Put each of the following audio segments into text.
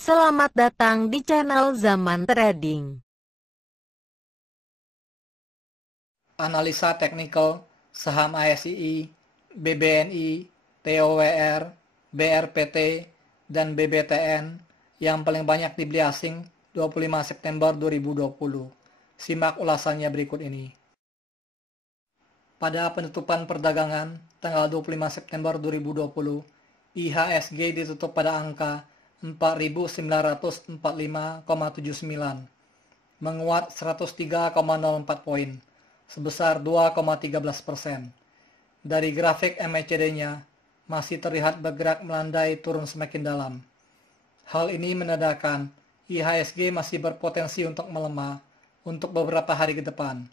Selamat datang di channel Zaman Trading. Analisa teknikal saham ASII, BBNI, TOWR, BRPT, dan BBTN yang paling banyak dibeli asing 25 September 2020. Simak ulasannya berikut ini. Pada penutupan perdagangan tanggal 25 September 2020, IHSG ditutup pada angka 4.945,79, menguat 103,04 poin, sebesar 2,13%. Dari grafik MACD-nya, masih terlihat bergerak melandai turun semakin dalam. Hal ini menandakan IHSG masih berpotensi untuk melemah untuk beberapa hari ke depan,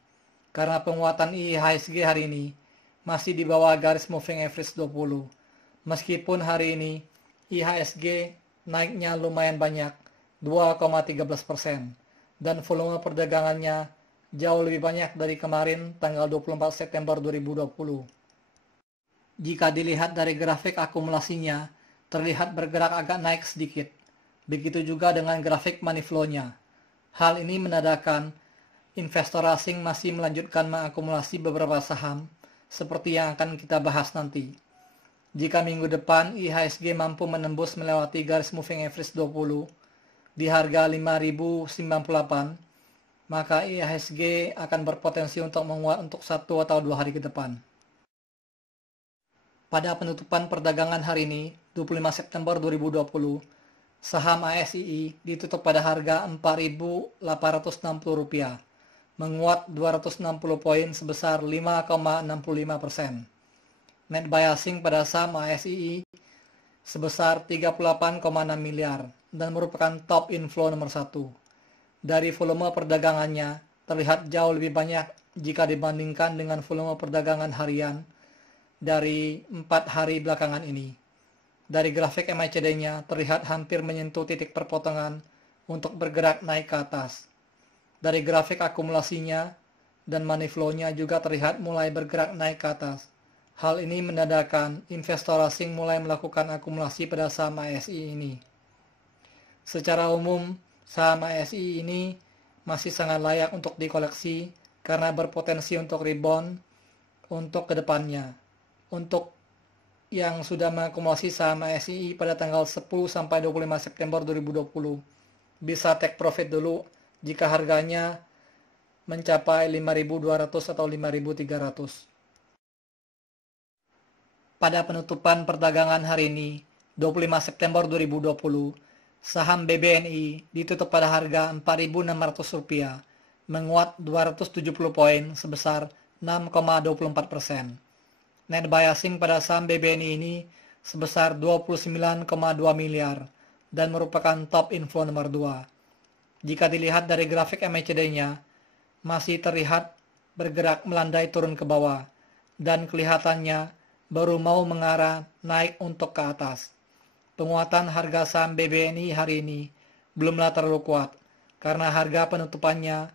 karena penguatan IHSG hari ini masih di bawah garis moving average 20. Meskipun hari ini IHSG naiknya lumayan banyak, 2,13%, dan volume perdagangannya jauh lebih banyak dari kemarin tanggal 24 September 2020. Jika dilihat dari grafik akumulasinya, terlihat bergerak agak naik sedikit. Begitu juga dengan grafik money flow-nya. Hal ini menandakan investor asing masih melanjutkan mengakumulasi beberapa saham, seperti yang akan kita bahas nanti. Jika minggu depan IHSG mampu menembus melewati garis moving average 20 di harga 5.098, maka IHSG akan berpotensi untuk menguat untuk 1 atau 2 hari ke depan. Pada penutupan perdagangan hari ini, 25 September 2020, saham ASII ditutup pada harga Rp4.860, menguat 260 poin sebesar 5,65%. Net buy asing pada saham ASII sebesar 38,6 miliar dan merupakan top inflow nomor 1. Dari volume perdagangannya terlihat jauh lebih banyak jika dibandingkan dengan volume perdagangan harian dari 4 hari belakangan ini. Dari grafik MACD-nya terlihat hampir menyentuh titik perpotongan untuk bergerak naik ke atas. Dari grafik akumulasinya dan money flow-nya juga terlihat mulai bergerak naik ke atas. Hal ini menandakan investor asing mulai melakukan akumulasi pada saham ASI ini. Secara umum, saham ASI ini masih sangat layak untuk dikoleksi karena berpotensi untuk rebound untuk kedepannya. Untuk yang sudah mengakumulasi saham ASI pada tanggal 10 sampai 25 September 2020, bisa take profit dulu jika harganya mencapai 5.200 atau 5.300. Pada penutupan perdagangan hari ini, 25 September 2020, saham BBNI ditutup pada harga Rp4.600, menguat 270 poin sebesar 6,24%. Net buy asing pada saham BBNI ini sebesar 29,2 miliar dan merupakan top inflow nomor 2. Jika dilihat dari grafik MACD-nya, masih terlihat bergerak melandai turun ke bawah dan kelihatannya baru mau mengarah naik untuk ke atas. Penguatan harga saham BBNI hari ini belumlah terlalu kuat karena harga penutupannya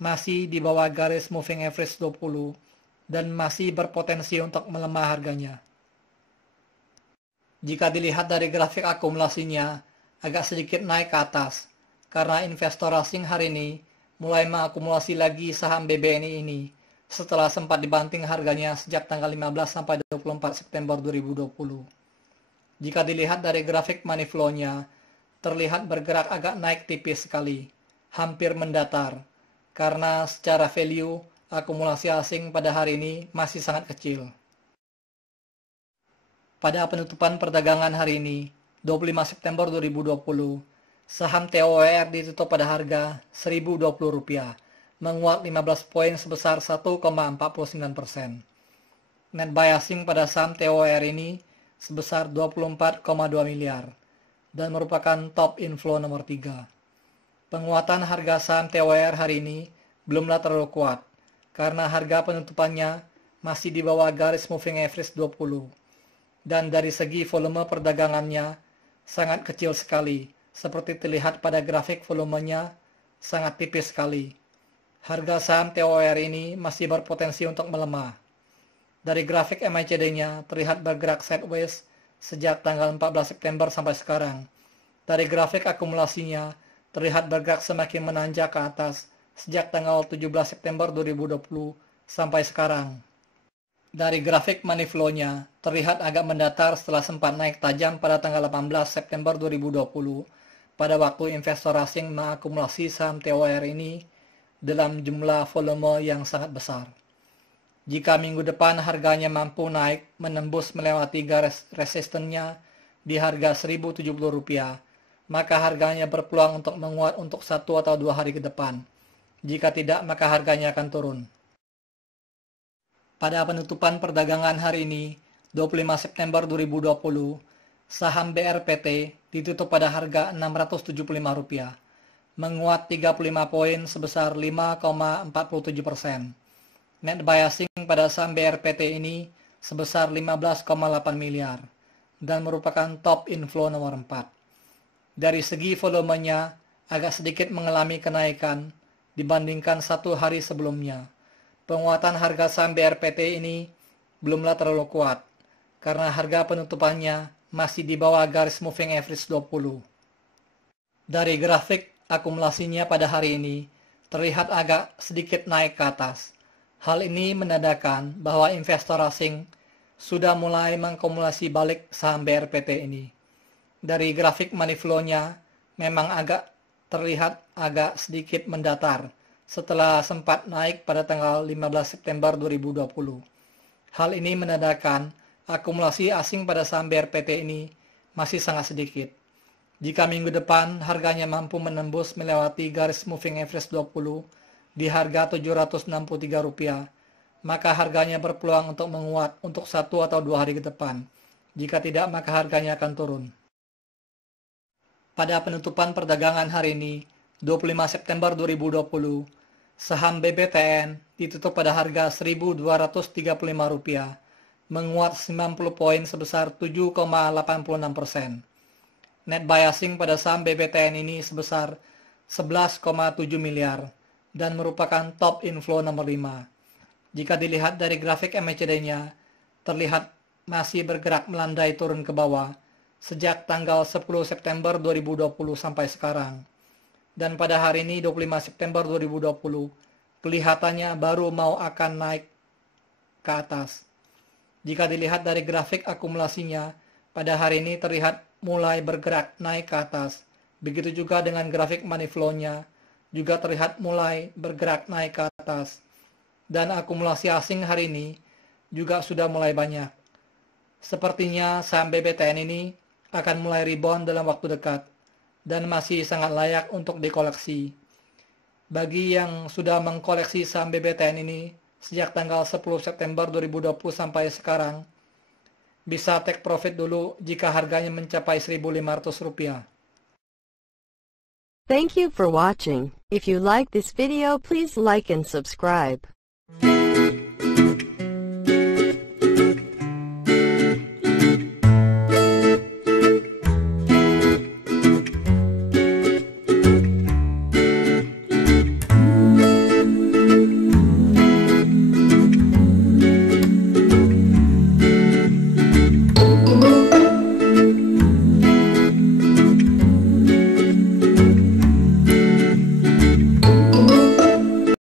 masih di bawah garis moving average 20 dan masih berpotensi untuk melemah harganya. Jika dilihat dari grafik akumulasinya agak sedikit naik ke atas karena investor asing hari ini mulai mengakumulasi lagi saham BBNI ini setelah sempat dibanting harganya sejak tanggal 15 sampai 24 September 2020. Jika dilihat dari grafik money flow-nya, terlihat bergerak agak naik tipis sekali, hampir mendatar, karena secara value, akumulasi asing pada hari ini masih sangat kecil. Pada penutupan perdagangan hari ini, 25 September 2020, saham TOWR ditutup pada harga Rp1.020, menguat 15 poin sebesar 1,49%. Net buy asing pada saham TOWR ini sebesar 24,2 miliar dan merupakan top inflow nomor 3. Penguatan harga saham TOWR hari ini belumlah terlalu kuat karena harga penutupannya masih di bawah garis moving average 20 dan dari segi volume perdagangannya sangat kecil sekali, seperti terlihat pada grafik volumenya sangat tipis sekali. Harga saham TOWR ini masih berpotensi untuk melemah. Dari grafik MACD-nya terlihat bergerak sideways sejak tanggal 14 September sampai sekarang, Dari grafik akumulasinya, terlihat bergerak semakin menanjak ke atas sejak tanggal 17 September 2020 sampai sekarang. Dari grafik money flow-nya, terlihat agak mendatar setelah sempat naik tajam pada tanggal 18 September 2020 pada waktu investor asing mengakumulasi saham TOR ini dalam jumlah volume yang sangat besar. Jika minggu depan harganya mampu naik menembus melewati garis resistennya di harga Rp1.070, maka harganya berpeluang untuk menguat untuk 1 atau 2 hari ke depan. Jika tidak, maka harganya akan turun. Pada penutupan perdagangan hari ini, 25 September 2020, saham BRPT ditutup pada harga Rp675, menguat 35 poin sebesar 5,47%. Net biasing pada saham BRPT ini sebesar 15,8 miliar dan merupakan top inflow nomor 4. Dari segi volumenya, agak sedikit mengalami kenaikan dibandingkan 1 hari sebelumnya. Penguatan harga saham BRPT ini belumlah terlalu kuat, karena harga penutupannya masih di bawah garis moving average 20. Dari grafik akumulasinya pada hari ini, terlihat agak sedikit naik ke atas. Hal ini menandakan bahwa investor asing sudah mulai mengakumulasi balik saham BRPT ini. Dari grafik money flow-nya, memang terlihat agak sedikit mendatar setelah sempat naik pada tanggal 15 September 2020. Hal ini menandakan akumulasi asing pada saham BRPT ini masih sangat sedikit. Jika minggu depan harganya mampu menembus melewati garis moving average 20 di harga Rp763, maka harganya berpeluang untuk menguat untuk 1 atau 2 hari ke depan. Jika tidak, maka harganya akan turun. Pada penutupan perdagangan hari ini, 25 September 2020, saham BBTN ditutup pada harga Rp1.235, menguat 90 poin sebesar 7,86%. Net biasing pada saham BBTN ini sebesar 11,7 miliar dan merupakan top inflow nomor 5. Jika dilihat dari grafik MACD-nya, terlihat masih bergerak melandai turun ke bawah sejak tanggal 10 September 2020 sampai sekarang. Dan pada hari ini 25 September 2020, kelihatannya baru mau akan naik ke atas. Jika dilihat dari grafik akumulasinya, pada hari ini terlihat mulai bergerak naik ke atas. Begitu juga dengan grafik money flow-nya, juga terlihat mulai bergerak naik ke atas. Dan akumulasi asing hari ini juga sudah mulai banyak. Sepertinya saham BBTN ini akan mulai rebound dalam waktu dekat dan masih sangat layak untuk dikoleksi. Bagi yang sudah mengkoleksi saham BBTN ini sejak tanggal 10 September 2020 sampai sekarang, bisa take profit dulu jika harganya mencapai Rp1.500. Thank you for watching. If you like this video, please like and subscribe.